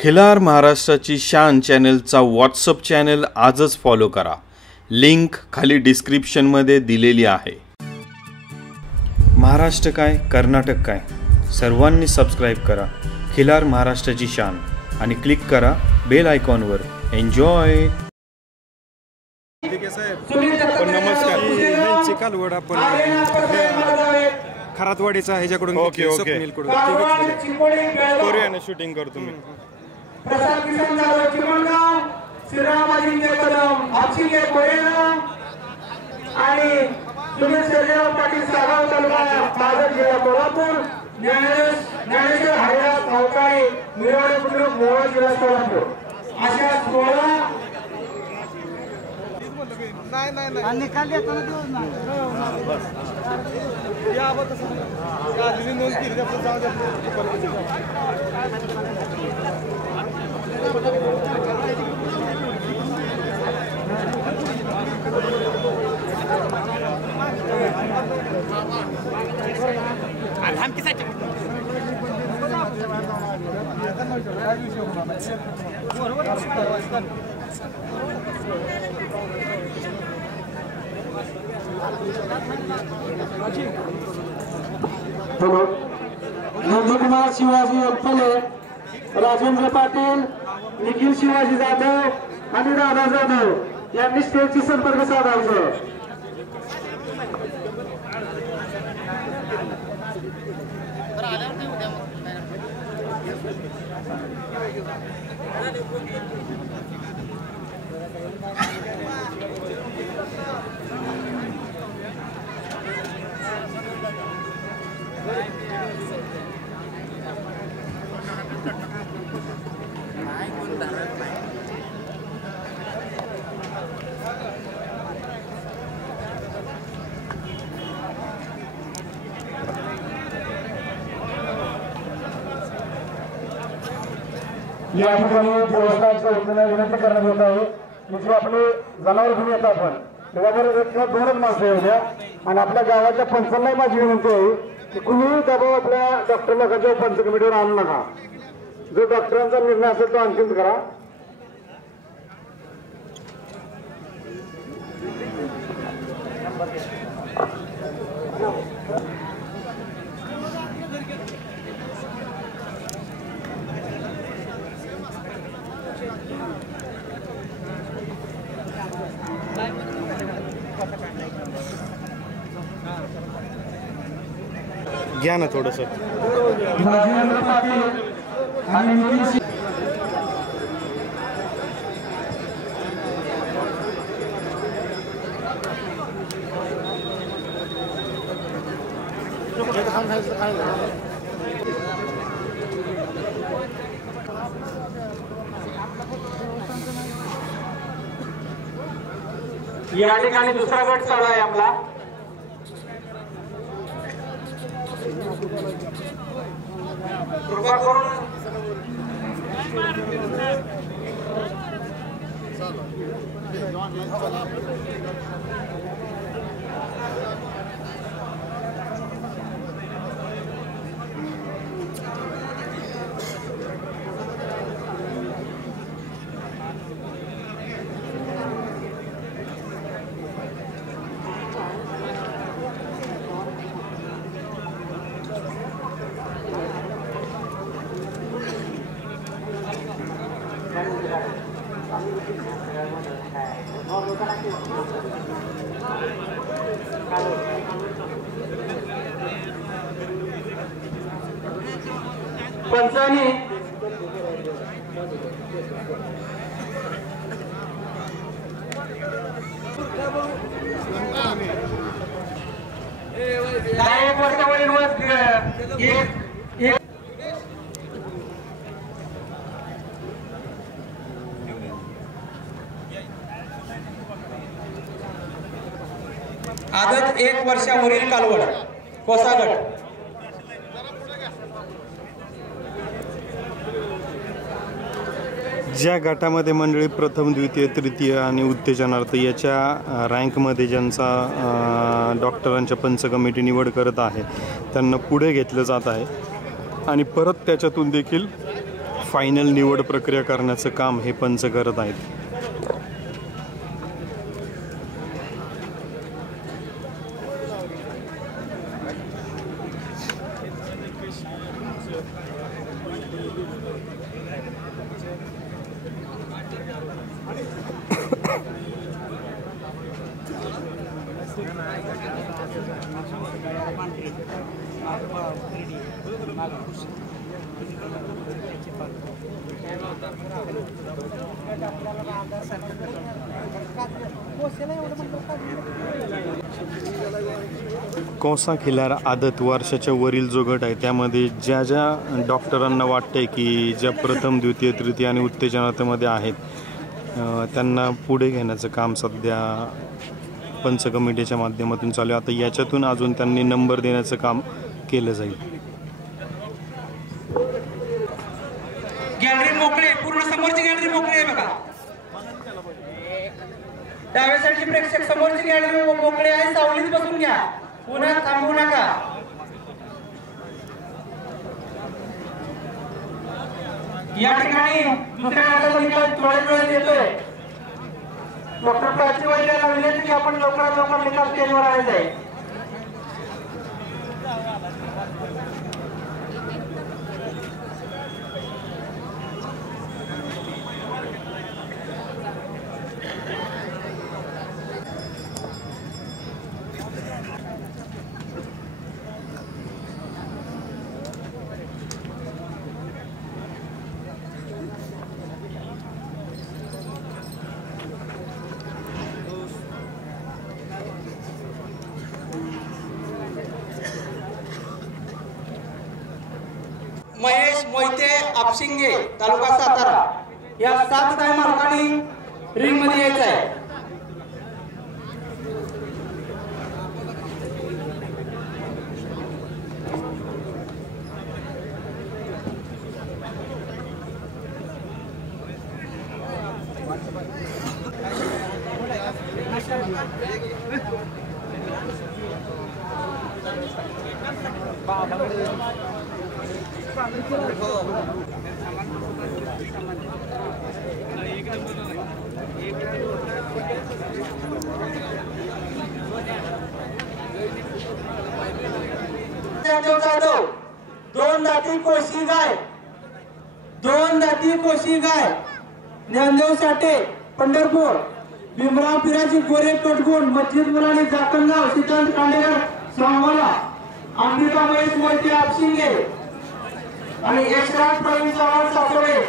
खिलार महाराष्ट्राची शान चॅनलचा WhatsApp channel आजच फॉलो करा। लिंक खाली डिस्क्रिप्शनमध्ये दिलेली आहे। महाराष्ट्र काय कर्नाटक काय सर्वांनी सबस्क्राइब करा खिलार महाराष्ट्राची शान आणि क्लिक करा बेल आयकॉनवर। एन्जॉय। ठीक आहे साहेब, नमस्कार। चिकालवड आपण खरातवाडीचा ह्याच्याकडून करूया ना शूटिंग करू तुम्ही। प्रसाद किसन जाधव चिमणगाव, श्रीराम अजिंक्य कदम अक्षिले कोरेगाव आणि सुनील शेरदेव पाटील सागाव तालुका पालघर जिल्हा कोल्हापूर, ज्ञानेश्वर हरिदास भावकाळे मिरवणे बुद्रुक मोहोळ जिल्हा सोलापूर अशा 16 नाही निकाल देताना दिवस नाही बस या बस या दिली नोंद केली आपण जाऊ द्या। नंदकुमार शिवाजी अप्पले, राजेंद्र पाटील, निखिल शिवाजी जाधव आणि राधा जाधव यांनी स्टेजची संपर्क साधायचा। या ठिकाणी देवस्थानच्या वतीने विनंती करण्यात येत आहे की जे आपले जनावर घेऊन येतात आपण त्याच्याबरोबर एक किंवा दोनच माणसं येऊ द्या आणि आपल्या गावाच्या पंचांनाही माझी विनंती आहे की कुणीही दबाव आपल्या डॉक्टर लोकांच्या पंच कमिटीवर आणू नका। जो डॉक्टरांचा निर्णय असेल तो अंतिम करा। घ्या ना थोडंसं। राजेंद्र पाटील आणि निखिल या ठिकाणी दुसरा गट चालू आहे आपला। कृपा करून पंचांनी एक वर्षावरील आदत 1 वर्षावरील कालवड कोसागट ज्या गटामध्ये मंडळी प्रथम द्वितीय तृतीय आणि उत्तेजनार्थ याच्या रँकमध्ये ज्यांचा डॉक्टरांच्या पंच कमिटी निवड करत आहे त्यांना पुढे घेतलं जात आहे आणि परत त्याच्यातून देखील फायनल निवड प्रक्रिया करण्याचं काम हे पंच करत आहेत. कौसा खिलार आदत वर्षाच्या वरील जो गट आहे त्यामध्ये ज्या ज्या डॉक्टरांना वाटतंय की ज्या प्रथम द्वितीय तृतीय आणि उत्तेजनामध्ये आहेत त्यांना पुढे घेण्याचं काम सध्या पंच कमिटीच्या माध्यमातून चालू आहे. आता याच्यातून अजून त्यांनी नंबर देण्याचं काम केलं जाईल. गॅलरी मोकळे, पूर्ण समोरची गॅलरी मोकळी आहे बघा. डाव्या साईडची प्रेक्षक समोरची गॅलरी मोकळी आहे, सावलीत बसून घ्या, पुन्हा थांबू नका. या ठिकाणी दुसऱ्या गटाचा निकाल थोड्याच वेळात येतोय. डॉक्टर प्राची वैद्यांना विनंती की आपण लवकरात लवकर निकाल स्टेजवर आणायचा आहे. महेश मोहिते आपशिंगे तालुका सातारा या 7 गाय मालकांनी रिंग मध्ये यायचं आहे. दोन दाती कोशी गाय ज्ञानदेव साठे पंढरपूर, भीमराव पिराजी गोरे कटगुण, मस्जिद मुलानी जाकणगाव, सिद्धांत कांडेकर सांगोला, अंबिका महेश मोहिते आपशिंगे आणि यशराज प्रवीण चव्हाण सासवडे.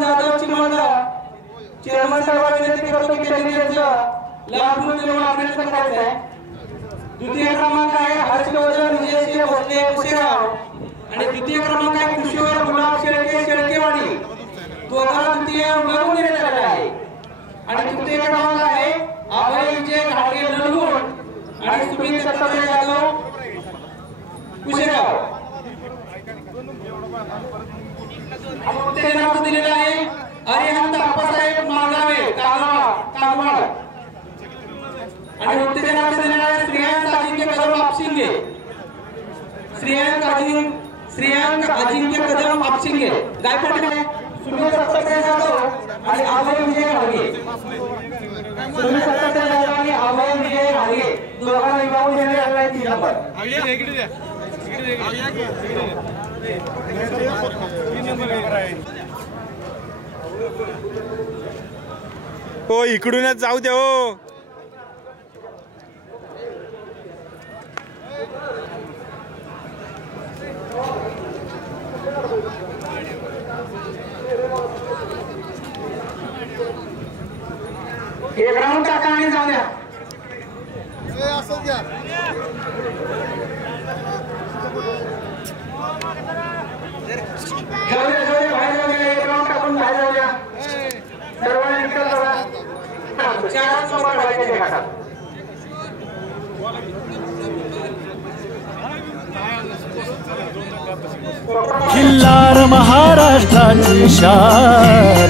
जाधव चिमणगाव चेअरमन साहेबांनी विनंती करतो की त्यांनी त्यांचं लाभून देऊन अभिनंदन करायचं आहे. द्वितीय क्रमांक आहे हर्षवर्धन विजयसिंह भोसले पुसेगाव आणि तृतीय क्रमांक आहे कुशीवर गुलाब शेळके शेळकेवाडी, दोघांना तृतीय मिळवून देण्यात आला आहे. आणि तृतीय क्रमांक आहे अभय विजय घाटगे नलगुण आणि सुमित दत्तात्रय जाधव पुसेगाव. उत्तेजनार्थ दिलेला आहे अरिहंत आप्पासाहेब मागावे कागवाड आणि उत्तेजनार्थ दिलेला आहे श्रेयांक अजिंक्य कदम आपशिंगे, श्रेयांक अजिंक्य कदम आपशिंगे. गायपाट सुमित दत्तात्रय जाधव आणि अभय विजय घाटगे, सुमित दत्तात्रय जाधव आणि अभय विजय घाटगे दोघांना विभागून देण्यात आला आहे 3 नंबर. हो इकडूनच जाऊ दे हो. एक राऊंड टाका आणि जाऊ द्या. एक राऊंड टाकून बाहेर जाऊ द्या. सर्वांनी निकाल बघा. 4 नंबर व्हायचे घाटात. खिल्लार महाराष्ट्राची शान.